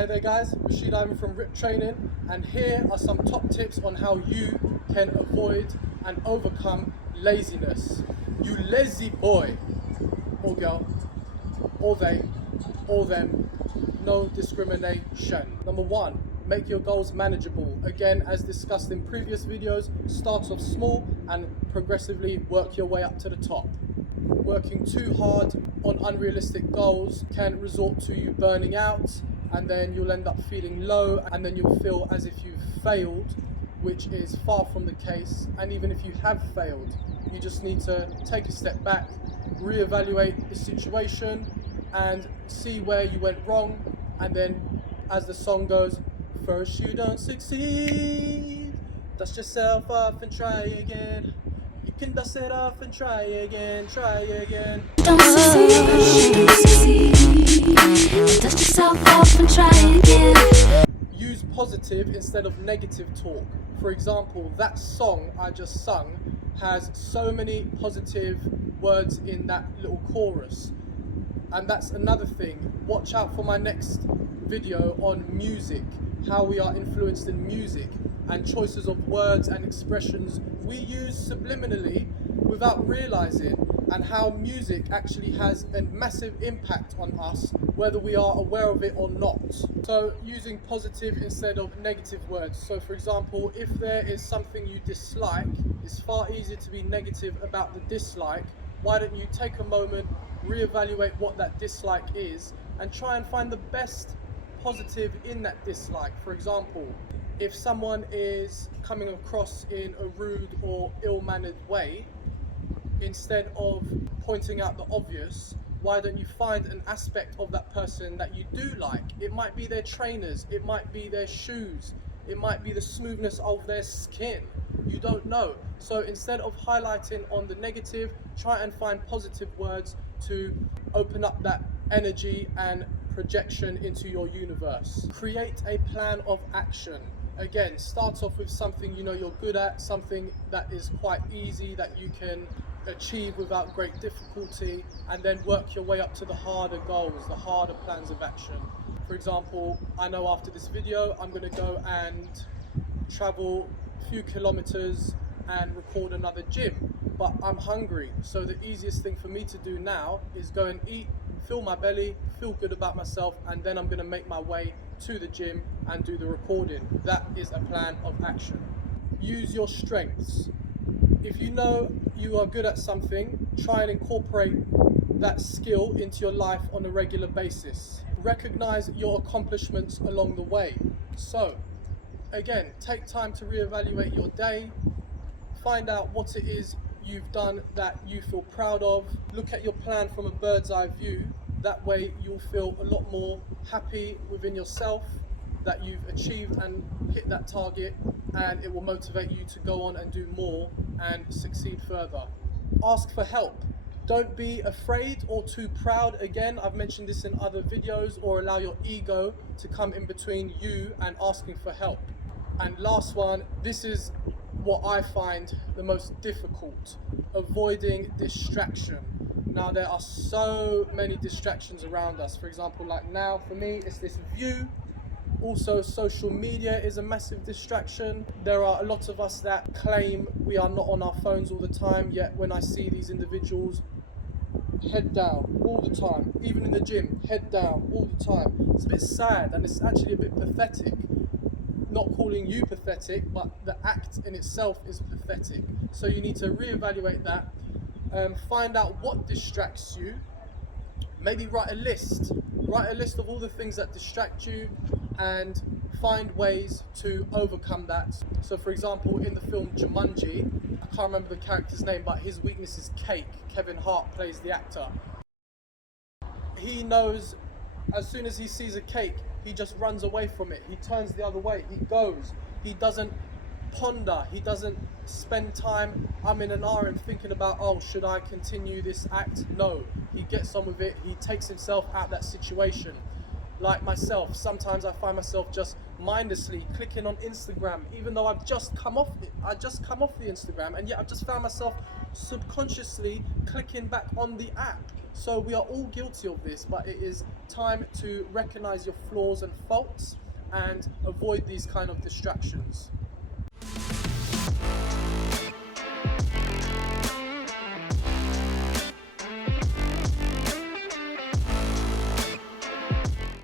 Hey there guys, Rashid from RIPT Training, and here are some top tips on how you can avoid and overcome laziness. You lazy boy or girl, or they, or them, no discrimination. Number one, make your goals manageable. Again, as discussed in previous videos, start off small and progressively work your way up to the top. Working too hard on unrealistic goals can result to you burning out, and then you'll end up feeling low, and then you'll feel as if you've failed, which is far from the case. And even if you have failed, you just need to take a step back, reevaluate the situation and see where you went wrong, and then, as the song goes, first you don't succeed, dust yourself off and try again. You can dust it off and try again, try again. Don't succeed, dust yourself off and try again. Use positive instead of negative talk. For example, that song I just sung has so many positive words in that little chorus. And that's another thing. Watch out for my next video on music, how we are influenced in music, and choices of words and expressions we use subliminally without realizing, and how music actually has a massive impact on us, whether we are aware of it or not. So using positive instead of negative words. So for example, if there is something you dislike, it's far easier to be negative about the dislike. Why don't you take a moment, reevaluate what that dislike is, and try and find the best positive in that dislike. For example, if someone is coming across in a rude or ill-mannered way, instead of pointing out the obvious, why don't you find an aspect of that person that you do like? It might be their trainers, it might be their shoes, it might be the smoothness of their skin. You don't know. So instead of highlighting on the negative, try and find positive words to open up that energy and projection into your universe. Create a plan of action. Again, start off with something you know you're good at, something that is quite easy, that you can achieve without great difficulty, and then work your way up to the harder goals, the harder plans of action. For example, I know after this video I'm going to go and travel a few kilometers and record another gym, but I'm hungry, so the easiest thing for me to do now is go and eat, fill my belly, feel good about myself, and then I'm going to make my way to the gym and do the recording. That is a plan of action. Use your strengths. If you know you are good at something, try and incorporate that skill into your life on a regular basis. Recognize your accomplishments along the way. So again, take time to reevaluate your day, find out what it is you've done that you feel proud of. Look at your plan from a bird's eye view. That way you'll feel a lot more happy within yourself that you've achieved and hit that target, and it will motivate you to go on and do more and succeed further. Ask for help. Don't be afraid or too proud. Again, I've mentioned this in other videos, or allow your ego to come in between you and asking for help. And last one, this is what I find the most difficult: avoiding distraction. Now, there are so many distractions around us. For example, like now for me, it's this view. Also, social media is a massive distraction. There are a lot of us that claim we are not on our phones all the time, yet when I see these individuals, head down all the time, even in the gym, head down all the time. It's a bit sad, and it's actually a bit pathetic. Not calling you pathetic, but the act in itself is pathetic. So you need to reevaluate that, find out what distracts you, maybe write a list of all the things that distract you, and find ways to overcome that. So for example, in the film Jumanji, I can't remember the character's name, but his weakness is cake. Kevin Hart plays the actor. He knows as soon as he sees a cake, he just runs away from it. He turns the other way. He goes. He doesn't ponder. He doesn't spend time umming and ahhing thinking about, oh, should I continue this act? No. He gets on with it. He takes himself out of that situation. Like myself, sometimes I find myself just mindlessly clicking on Instagram, even though I've just come off it. I just come off the Instagram, and yet I've just found myself subconsciously clicking back on the app. So we are all guilty of this, but it is time to recognize your flaws and faults and avoid these kind of distractions.